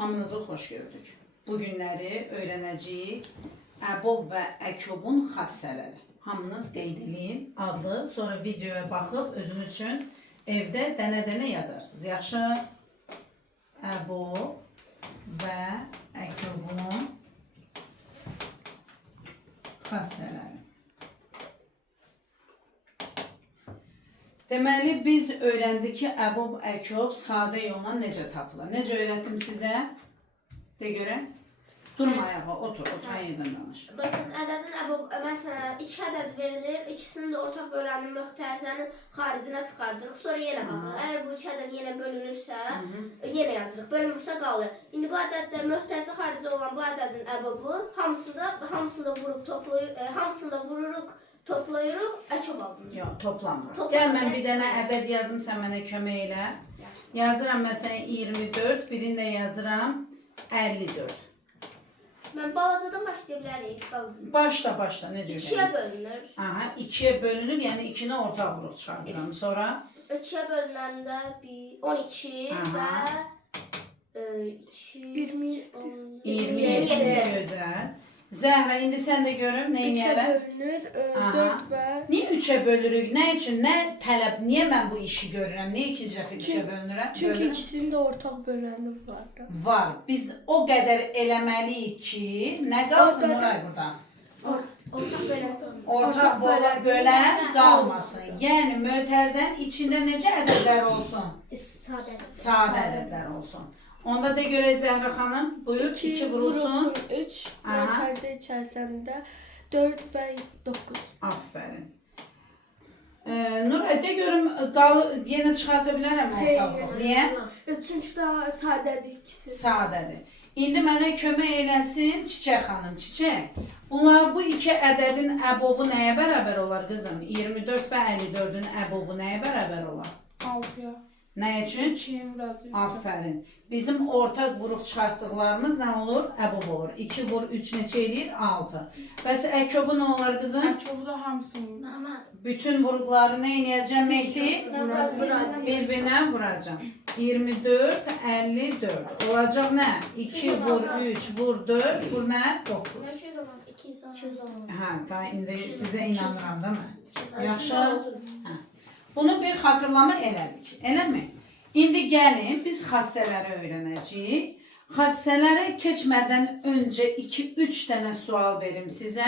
Hamınızı xoş gördük. Bu günləri öyrənəcəyik əbob və əkobun xassələri. Hamınız qeyd edin adlı, sonra videoya baxıb özünüz üçün evdə dənə-dənə yazarsınız. Yaxşı? Əbob və əkobun xassələri. Deməli, biz öyrəndik ki, əbob, əkob sadə yolla necə tapılır. Necə öyrətdim sizə? De görən. Durma ayağa, oturan yerdən danış. Məsələn, ədədin əbob, məsələn, 2 ədəd verilir, ikisinin də ortaq bölənin möhtərizənin xaricinə çıxardırıq, sonra yenə baxırıq. Əgər bu 2 ədəd yenə bölünürsə, yenə yazırıq, bölünmürsə qalır. İndi bu ədəddə möhtərizə xarici olan bu ədədin əbobu hamısını vururuq, toplayırıq, əkob alınır. Yox, toplanmır. Gəl, mən bir dənə ədəd yazım, sən mənə kömək elə. Yazıram məsələn 24, birini də yazıram 54. Mən balacadan başlaya bilərik, balacadan. Başla, necə öyrənir? 2-yə bölünür. Aha, 2-yə bölünür, yəni 2-nə ortaq vuruq çıxardıram. Sonra? 2-yə bölünəndə 12 və 27. Gözəl. Zəhra, indi sən də görüm, nə inəyərəm? 3'e bölünür, 4 və... Niyə 3'ə bölürük? Nə üçün? Nə tələb? Niyə mən bu işi görürəm? Niyə ikinci dəfə 3'ə bölünürəm? Çünki ikisinin də ortaq böləni vardı. Var. Biz o qədər eləməliyik ki, nə qalsın Nuray burada? Ortaq bölən qalmasın. Yəni, mötərizənin içində necə ədədlər olsun? Sadə ədədlər olsun. Onda da görək Zəhra xanım, buyur, 2 vurulsun. 3, mötərizə içərisində 4 və 9. Aferin. Nuray, de görüm, yenə çıxarta bilərəm ortaq. Niyə? Çünki daha sadədir ikisi. Sadədir. İndi mənə kömək eləsin Çiçək xanım. Çiçək, bunlar bu 2 ədədin əbobu nəyə bərabər olar qızım? 24 və 54-ün əbobu nəyə bərabər olar? 6-ya. Nə üçün? 2-yə vuracaq. Aferin. Bizim ortaq vuruq çıxartdıqlarımız nə olur? Əbob olur. 2 vur 3 neçə eləyir? 6. Bəs əkobu nə olar qızım? Əkobu da hamısını. Bütün vuruqları nə eləyəcəm Mehdi? Bir-birinə vuracam. 24, 54. Olacaq nə? 2 vur 3, vur 4, vur nə? 9. Hə, daha indi sizə inanıram da mən. Yaxşı? Hə. Bunu bir xatırlama elədik. Eləmi? İndi gəlin, biz xassələri öyrənəcəyik. Xassələrə keçmədən öncə 2-3 dənə sual verim sizə.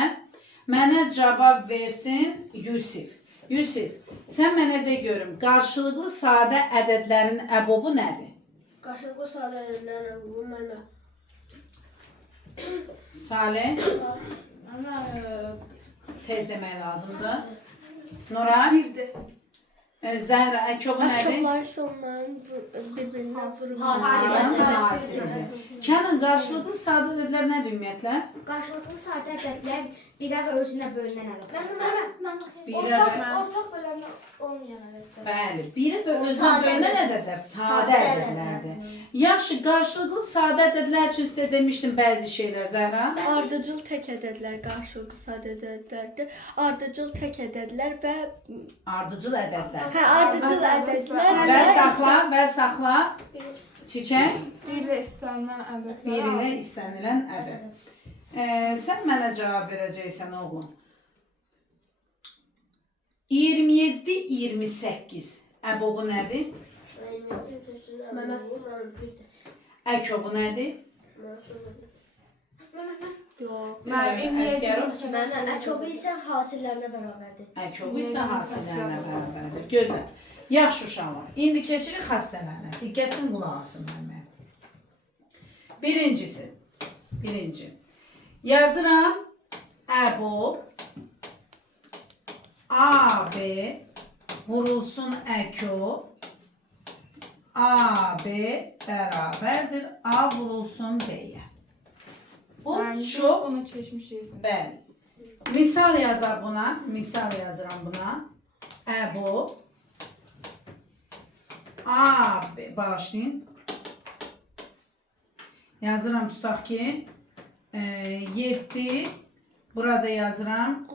Mənə cavab versin Yusif. Yusif, sən mənə de görüm, qarşılıqlı sadə ədədlərin əbobu nədir? Qarşılıqlı sadə ədədlərin əbobu mənə. Salih? Tez demək lazımdır. Nura? 1-dir. Zəhra, əkobu nədir? Əkoblar isə onların bir-birinə Hasildir. Kənan, qarşılıqlı sadə ədədlər nədir ümumiyyətlə? Qarşılıqlı sadə ədədlər birə və özünə bölünən ədədlər. Ortaq böləni olmayan ədədlər. Bəli, birə və özünə bölünən ədədlər sadə ədədlərdir. Yaxşı, qarşılıqlı sadə ədədlər üçün sizə demişdim bəzi şeylər Zəhra. Ardıcıl tək ədədlər qarşılıqlı sadə ədədlərdir. Ardıcıl tək ədədlər və... Ardıcıl ədədlər. Hə, ardıcıl ədədlər Və saxla. Çiçək. Bir ilə istənilən ədədlər. Bir ilə istənilən ədəd. Sən mənə cavab verəcəksən oğlum. 27-28 əbobu nədir? Əkobu nədir? Əkobu isə hasillərinə bərabərdir. Əkobu isə hasillərinə bərabərdir. Gözəl. Yaxşı uşaqlar. İndi keçirik xassələrinə. Diqqətlə qulaq asın mənə. Birinci. Yazıram əbob AB vurulsun əkob AB bərabərdir A vurulsun B-yə. Bu çox Onu keçmişik. bəli. Misal yazar buna. Misal yazıram buna. Əbob AB bağışlayın. Yazıram tutaq ki 7 burada yazıram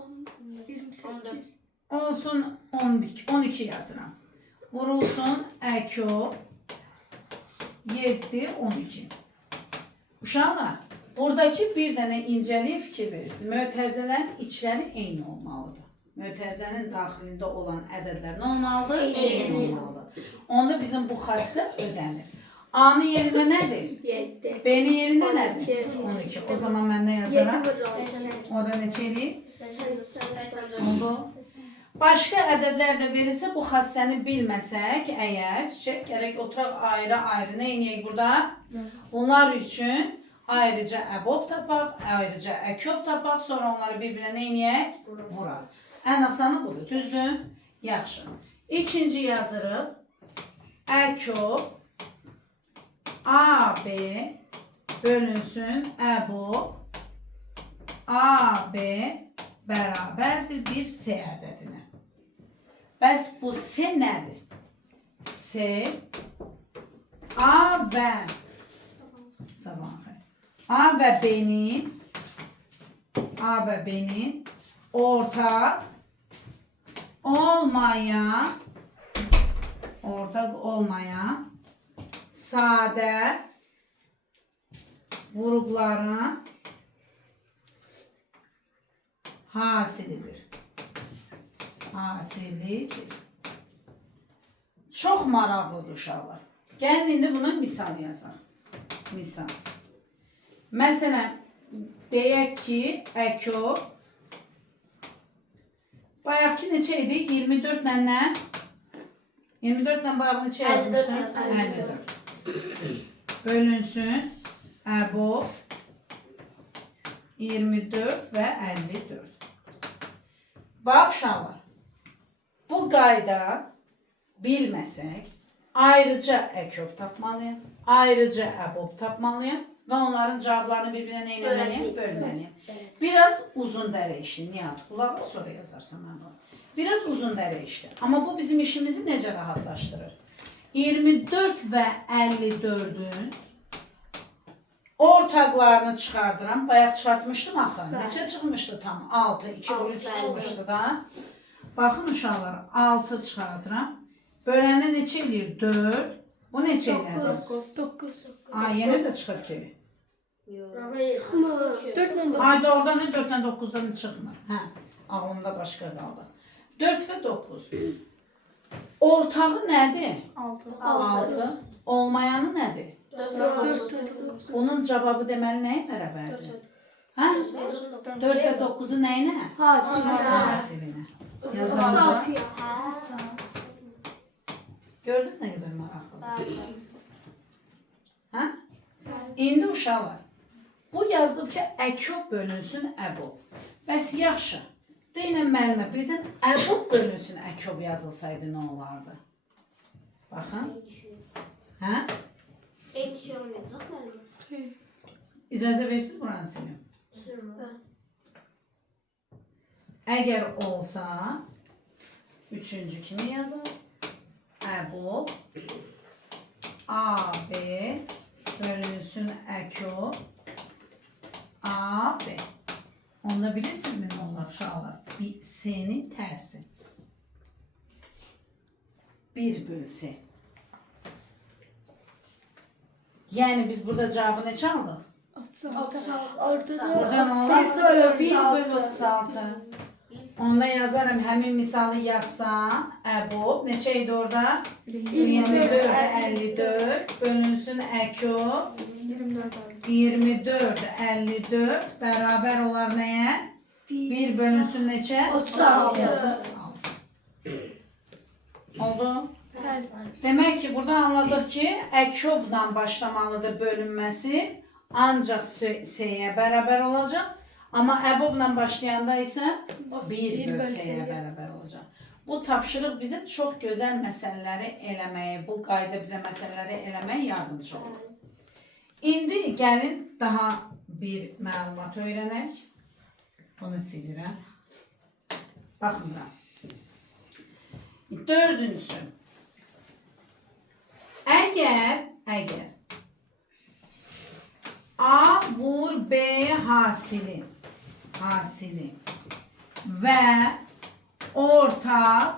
28. olsun 12 yazıram. Vurulsun əkob 7 12. Uşaqlar, buradakı bir dənə incəliyə fikir verirsiniz. Mötərizələrin içləri eyni olmalıdır. Mötərizənin daxilində olan ədədlər nə olmalıdır? Eyni olmalıdır. Onda bizim bu xassə ödənir. A-nın yerində nədir? 7. B-nin yerində nədir? 12. O zaman mən nə yazaram? O da neçə eləyir? Oldu. Başqa ədədlər də verilsə, bu xassəni bilməsək, əgər çiçək gərək oturaq ayrı-ayrı nə eləyək burada? Bunlar üçün ayrıca əbob tapaq, ayrıca əkob tapaq, sonra onları bir-birinə nə eləyək? Vuraq. Ən asanı budur, düzdür? Yaxşı. İkinci yazırıq. Əkob AB bölünsün əbob AB bərabərdir bir S ədədinə. Bəs bu S nədir? S A və A və B-nin ortaq olmayan sadə vurğuların hasilidir. Çox maraqlıdır uşaqlar. Gəlin indi buna misal yazaq. Misal. Məsələn, deyək ki, əkob bayaqki neçə idi? 24 ilə nə? 24 ilə bayaq neçə yazmışdım? 54. Bölünsün əbob 24 və 54. Bax uşaqlar, bu qayda bilməsək, ayrıca əkob tapmalıyım, ayrıca əbob tapmalıyım və onların cavablarını bir-birinə nə eləməliyim? Bölməliyim. Biraz uzun dərə işli. Nihat, qulağı sonra yazarsan mən bunu. Biraz uzun dərə işli. Amma bu bizim işimizi necə rahatlaşdırır? 24 və 54'ün ortaqlarını çıxardıram. Bayaq çıxartmışdım axı. Neçə çıxmışdı tam? 6, 2 vur 3 çıxmışdı da. Baxın uşaqlar, 6 çıxartıram. Böləndə neçə eləyir? 4. Bu neçə elədi? 9. Yenə də çıxır ki. Çıxmır. 4 ilə 9. Ay doğrudan 4 ilə 9'dan çıxmır. Hə, ağlımda başqa qaldı. 4 və 9. Ortağı nədir? 6. Olmayanı nədir? 4. Onun cavabı deməli nəyə bərabərdir? Hə? 4 və 9'u nəyinə? Hasilinə. Yazalım. Gördünüz nə qədər maraqlıdır? Hə? İndi uşaqlar, bu yazılıb ki, əkob bölünsün əbob. Bəs yaxşı, deyinən müəllimə, birdən əbob bölünsün əkob yazılsaydı nə olardı? Baxın. Hə? Eyni şey olmayacaq müəllimə. İcazə versiniz buranı silin. Əgər olsa, üçüncü kimi yazın. Əbob AB bölünsün əkob AB. Onda bilirsinizmi nə olar uşaqlar? Bir S-nin tərsi. 1 böl S. Yəni biz burada cavabı neçə aldıq? Burada nə olar? 1 böl 36. Onda yazarım, həmin misalı yazsam, əbob, neçə idi orada? 24 54 bölünsün əkob 24 54 bərabər olar nəyə? 1 bölünsün neçə? 36. Oldu? Demək ki, burada anladıq ki, əkobla başlamalıdır bölünməsi, ancaq S-yə bərabər olacaq. Amma əbobla başlayanda isə 1 böl S-yə bərabər olacaq. Bu tapşırıq bizə çox gözəl məsələləri eləməyə, bu qayda bizə məsələləri eləməyə yardımcı olur. İndi gəlin daha bir məlumat öyrənək. Bunu silirəm. Baxın bura. Dördüncüsü. Əgər A vur B hasili və ortaq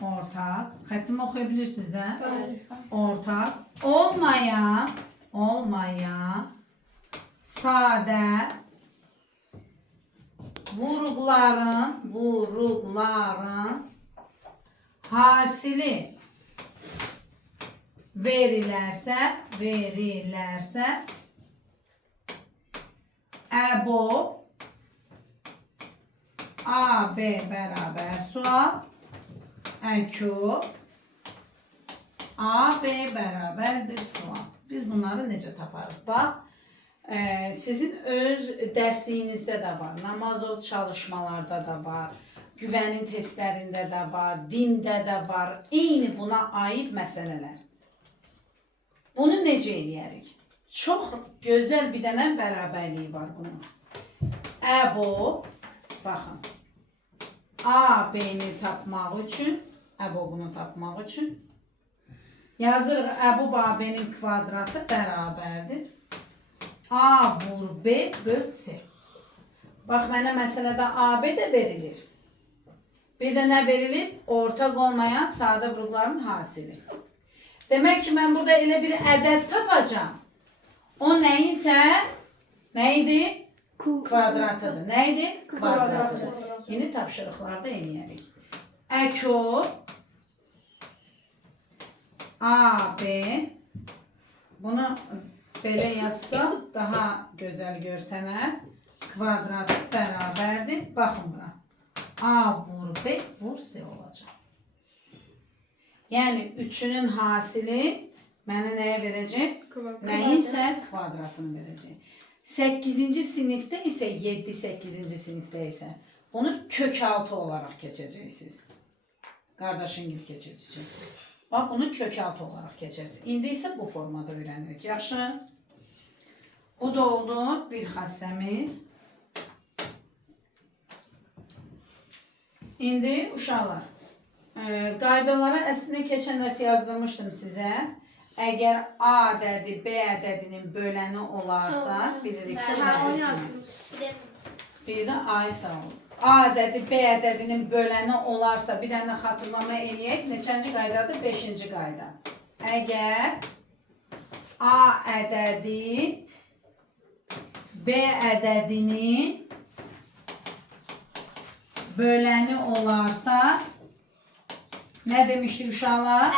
Ortaq. Xəttimi oxuya bilirsiniz də? Bəli. Ortaq. Olmayan sadə vuruqların hasili verilərsə əbob AB bərabər sual əkob AB bərabərdir sual. Biz bunları necə taparıq? Bax, sizin öz dərsliyinizdə də var, Namazov çalışmalarda da var, güvənin testlərində də var, dində də var, eyni buna aid məsələlər. Bunu necə eləyərik? Çox gözəl bir dənə bərabərliyi var bunun. Əbob, baxın, AB-ni tapmaq üçün, əbobunu tapmaq üçün yazırıq, əbob AB-nin kvadratı bərabərdir. A vur B böl C. Bax, mənə məsələdə AB də verilir. Bir də nə verilir? Ortaq olmayan sadə vuruqların hasili. Demək ki, mən burada elə bir ədəd tapacağım. O nəyinsə, nə idi? Kvadratıdır. Nə idi? Kvadratıdır. Yeni tapşırıqlarda eləyərik. Əkob AB, bunu belə yazsam daha gözəl görsənər. Kvadratı bərabərdir. Baxın bura. A vur B vur C olacaq. Yəni, üçünün hasili mənə nəyə verəcək? Nəyinsə kvadratını verəcək. 8-ci sinifdə isə, 7-8-ci sinifdə isə bunu kök altı olaraq keçəcəksiniz. Qardaşın gibi keçəcək. Bax, bunu kök altı olaraq keçəcək. İndi isə bu formada öyrənirik. Yaxşı? Bu da oldu bir xassəmiz. İndi uşaqlar, qaydalara əslində keçən dərs yazdırmışdım sizə. Əgər A ədədi B ədədinin böləni olarsa, bilirik ki, biri də A'yı sağ olun. A ədədi B ədədinin böləni olarsa, bir dənə xatırlama eləyək. Neçənci qaydadır? 5-ci qayda. Əgər A ədədi B ədədinin böləni olarsa, nə demişdik uşaqlar?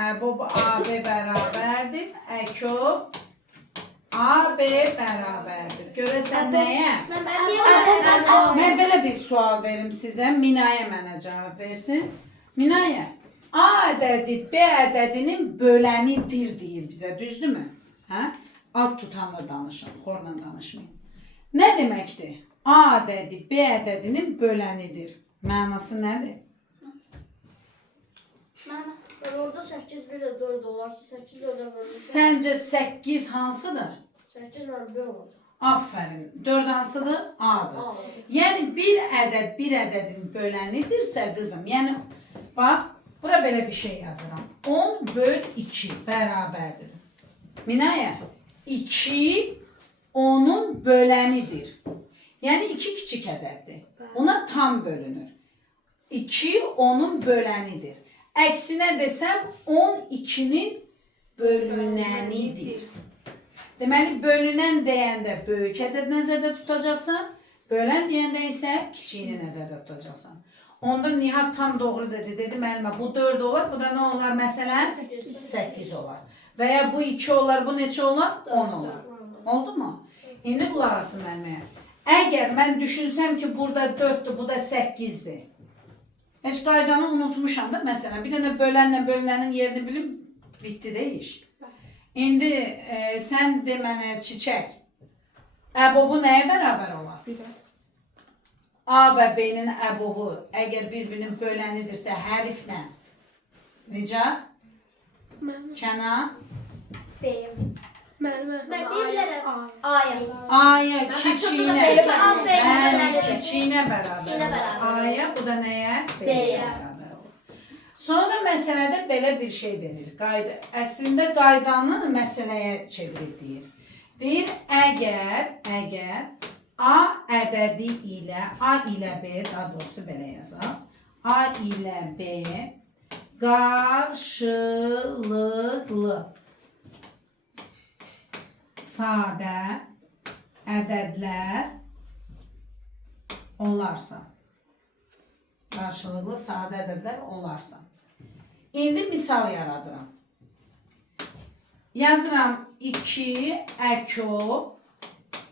Əbob AB bərabərdir. Əkob AB bərabərdir. Görəsən nəyə? Mən belə bir sual verim sizə. Minaya mənə cavab versin. Minaya, A ədədi B ədədinin bölənidir deyir bizə, düzdürmü? Ad tutanla danışın, xorla danışmayın. Nə deməkdir? A ədədi B ədədinin bölənidir. Mənası nədir? Orada 8 bir də 4 olarsa 8 4-ə bölünür. Səncə 8 hansıdır? 8 4 olacaq. Aferin. 4 hansıdır? A'dır. Yəni bir ədəd bir ədədin bölənidirsə qızım, yəni bax, bura belə bir şey yazıram. 10 böl 2 bərabərdir. Minaya, 2 10'un bölənidir. Yəni 2 kiçik ədəddir. Ona tam bölünür. 2 10'un bölənidir. Əksinə desəm 12'nin bölünənidir. Deməli, bölünən deyəndə böyük ədəd nəzərdə tutacaqsan, bölən deyəndə isə kiçiyini nəzərdə tutacaqsan. Onda Nihat tam doğru dedi. Dedim əlimə bu 4 olar, bu da nə olar məsələn? 8 olar. Və ya bu 2 olar, bu neçə olar? 10 olar. Oldu mu? İndi qulaq asın mənimə. Əgər mən düşünsəm ki, burada 4'dür, bu da 8'dir. Heç qaydanı unutmuşam da məsələn. Bir dənə bölənlə bölünənin yerini bilim, bitdi də iş. İndi sən de mənə çiçək. Əbobu nəyə bərabər olar? A və B-nin əbobu əgər bir-birinin bölənidirsə hərflə. Nicat? Kənan? B-yə. Mən deyirlərəm. A-yə. A-yə, kiçiyinə. Kiçiyinə bərabər. bərabər. A-yə, bu da nəyə? B-yə bərabər olur. Sonra məsələdə belə bir şey verir. Əslində qaydanı məsələyə çevirir deyir. Deyir, əgər A ədədi ilə, A ilə B, daha doğrusu belə yazaq. A ilə B qarşılıqlı sadə ədədlər olarsa. Qarşılıqlı sadə ədədlər olarsa. İndi misal yaradıram. Yazıram 2 əkop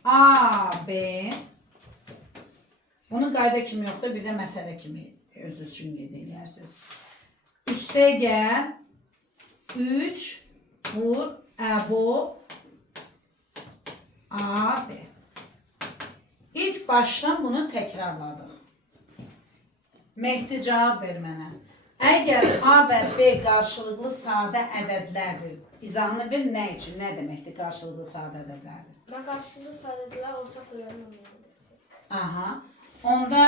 AB. Bunu qayda kimi yoxdur, bir də məsələ kimi öz üçün qeyd edirsiniz. Üstəgəl 3 vur əbo AB. İlk başdan bunu təkrarladıq. Mehdi cavab ver mənə. Əgər A və B qarşılıqlı sadə ədədlərdir, izahını ver nə üçün? Nə deməkdir qarşılıqlı sadə ədədlərdir? Mən qarşılıqlı sadələr ortaq bölünməyədir. Aha. Onda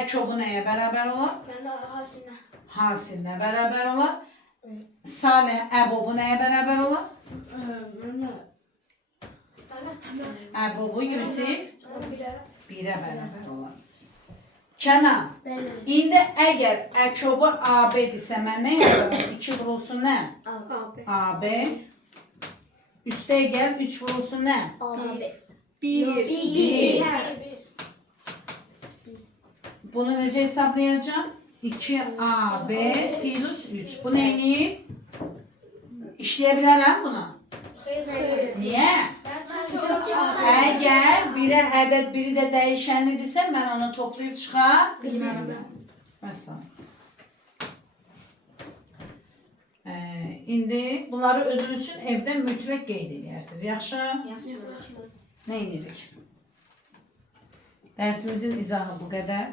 əkobu nəyə bərabər olar? Mən hasilinə. Hasilinə bərabər olar. Salih əbobu nəyə bərabər olar? Əbobu Yusif birə bərabər olar. Kənan, indi əgər əkobu AB-dirsə, mən nə yazaram? 2 vurulsun nə? AB. Üstəgəl 3 vurulsun nə? 1. Bunu necə hesablayacağım? 2AB plus 3. Bu neyini? İşləyə bilərəm buna? Niyə? Əgər biri ədəd, biri də dəyişənlidirsə, mən onu toplayıb çıxa bilmərəm. Məsələn. İndi bunları özünüz üçün evdə mütləq qeyd edirsiniz. Yaxşı? Nə edirik? Dərsimizin izahı bu qədər.